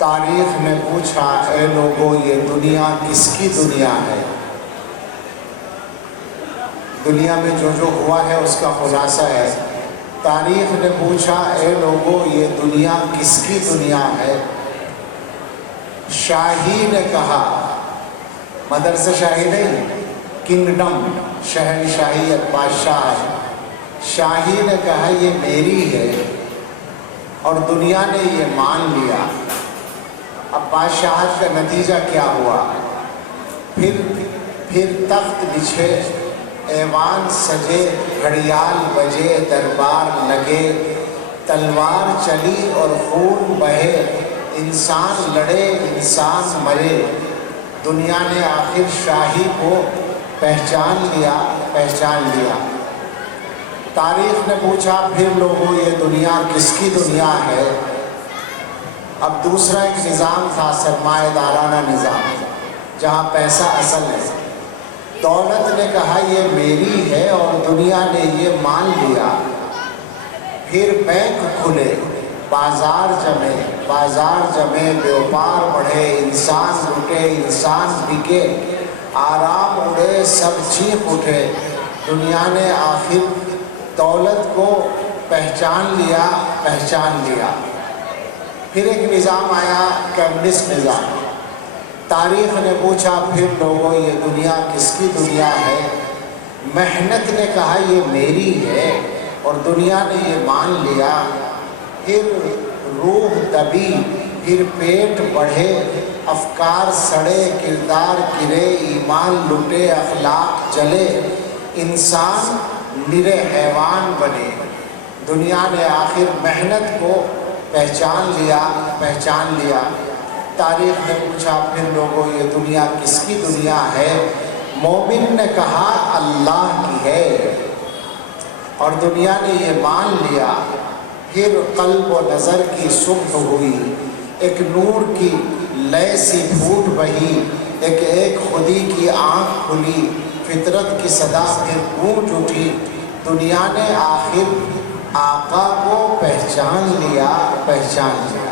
تاریخ نے پوچھا اے لوگوں یہ دنیا کس کی دنیا ہے؟ دنیا میں جو ہوا ہے اس کا خلاصہ ہے۔ تاریخ نے پوچھا اے لوگوں یہ دنیا کس کی دنیا ہے؟ شاہی نے کہا، مدرسہ شاہی نہیں، کنگڈم، شہنشاہیت، بادشاہ، شاہی نے کہا یہ میری ہے، اور دنیا نے یہ مان لیا۔ اب بادشاہت کا نتیجہ کیا ہوا؟ پھر تخت بچھے، ایوان سجے، گھڑیال بجے، دربار لگے، تلوار چلی اور خون بہے، انسان لڑے انسان مرے، دنیا نے آخر شاہی کو پہچان لیا۔ تاریخ نے پوچھا پھر لوگوں یہ دنیا کس کی دنیا ہے؟ اب دوسرا ایک نظام تھا، سرمایہ دارانہ نظام، جہاں پیسہ اصل ہے۔ دولت نے کہا یہ میری ہے اور دنیا نے یہ مان لیا۔ پھر بینک کھلے، بازار جمے، بیوپار بڑھے، انسان لٹے انسان بکے، آرام اڑے سب چیخ اٹھے، دنیا نے آخر دولت کو پہچان لیا۔ پھر ایک نظام آیا، کمیونسٹ نظام۔ تاریخ نے پوچھا پھر لوگوں یہ دنیا کس کی دنیا ہے؟ محنت نے کہا یہ میری ہے اور دنیا نے یہ مان لیا۔ پھر روح دبی، پھر پیٹ بڑھے، افکار سڑے، کردار گرے، ایمان لٹے، اخلاق جلے، انسان نرے حیوان بنے، دنیا نے آخر محنت کو پہچان لیا۔ تاریخ نے پوچھا پھر لوگوں یہ دنیا کس کی دنیا ہے؟ مومن نے کہا اللہ کی ہے اور دنیا نے یہ مان لیا۔ پھر قلب و نظر کی صبح ہوئی، ایک نور کی لے سی پھوٹ بہی، ایک خودی کی آنکھ کھلی، فطرت کی صدا پھر گونج اٹھی، دنیا نے آخر آقا کو پہچان لیا۔